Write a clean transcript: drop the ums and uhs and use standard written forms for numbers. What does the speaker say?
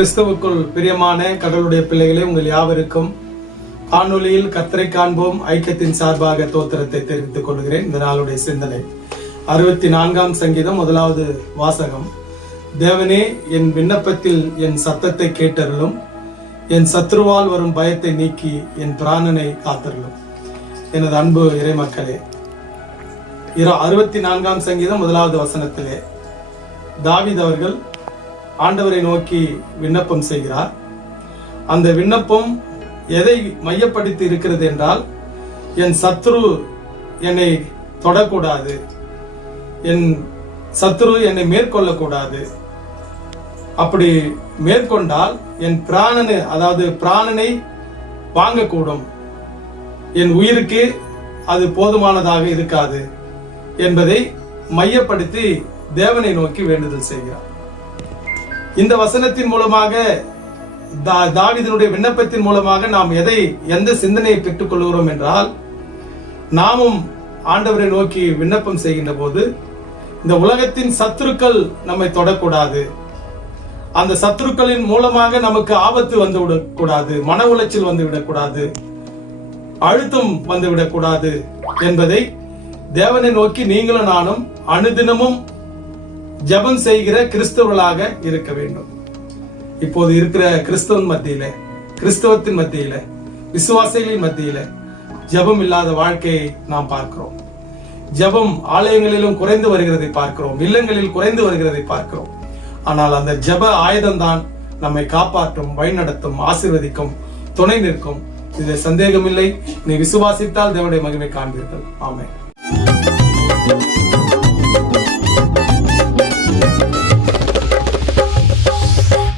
கிறிஸ்துவுக்குள் பிரியமான கடவுளுடைய பிள்ளைகளே, உங்கள் யாவருக்கும் காணொலியில் கர்த்தரை காண்போம் ஐக்கியத்தின் சார்பாக தோத்திரத்தை தெரிவித்துக் கொள்கிறேன். இந்த நாளுடைய சிந்தனை 64ஆம் சங்கீதம் 1வது வாசகம். தேவனே, என் விண்ணப்பத்தில் என் சத்தத்தை கேட்டருளும், என் சத்ருவால் வரும் பயத்தை நீக்கி என் பிராணனை காத்தருளும். எனது அன்பு இறைமக்களே, 64ஆம் சங்கீதம் 1வது வசனத்திலே தாவீது அவர்கள் ஆண்டவரை நோக்கி விண்ணப்பம் செய்கிறார். அந்த விண்ணப்பம் எதை மையப்படுத்தி இருக்கிறது என்றால், என் சத்ரு என்னை தொடக்கூடாது, என் சத்ரு என்னை மேற்கொள்ளக்கூடாது. அப்படி மேற்கொண்டால் என் பிராணனை வாங்கக்கூடும், என் உயிருக்கு அது போதுமானதாக இருக்காது என்பதை மையப்படுத்தி தேவனை நோக்கி வேண்டுதல் செய்கிறார். இந்த வசனத்தின் மூலமாக, தாவீதினுடைய விண்ணப்பத்தின் மூலமாக நாம் எந்த சிந்தனையை பெற்றுக் கொள்கிறோம் என்றால், நாமும் ஆண்டவரை நோக்கி விண்ணப்பம் செய்கின்ற போது இந்த உலகத்தின் சத்துருக்கள் நம்மை தொடக்கூடாது, அந்த சத்துருக்களின் மூலமாக நமக்கு ஆபத்து வந்துவிடக்கூடாது, மன உளைச்சல் வந்துவிடக்கூடாது, அழுத்தம் வந்துவிடக்கூடாது என்பதை தேவனை நோக்கி நீங்களும் நானும் அனுதினமும் ஜெபம் செய்கிற கிறிஸ்தவர்களாக இருக்க வேண்டும். இப்போது இருக்கிற கிறிஸ்தவத்தின் மத்தியில விசுவாசிகளின் மத்தியில ஜெபம் இல்லாத வாழ்க்கையை நாம் பார்க்கிறோம். ஜெபம் ஆலயங்களிலும் குறைந்து வருகிறதை பார்க்கிறோம், இல்லங்களில் குறைந்து வருகிறதை பார்க்கிறோம். ஆனால் அந்த ஜெப ஆயுதம் தான் நம்மை காப்பாற்றும், வழிநடத்தும், ஆசீர்வதிக்கும், துணை நிற்கும். இதில் சந்தேகமில்லை. நீ விசுவாசித்தால் தேவனுடைய மகிமை காண்பீர்கள். ஆமென்.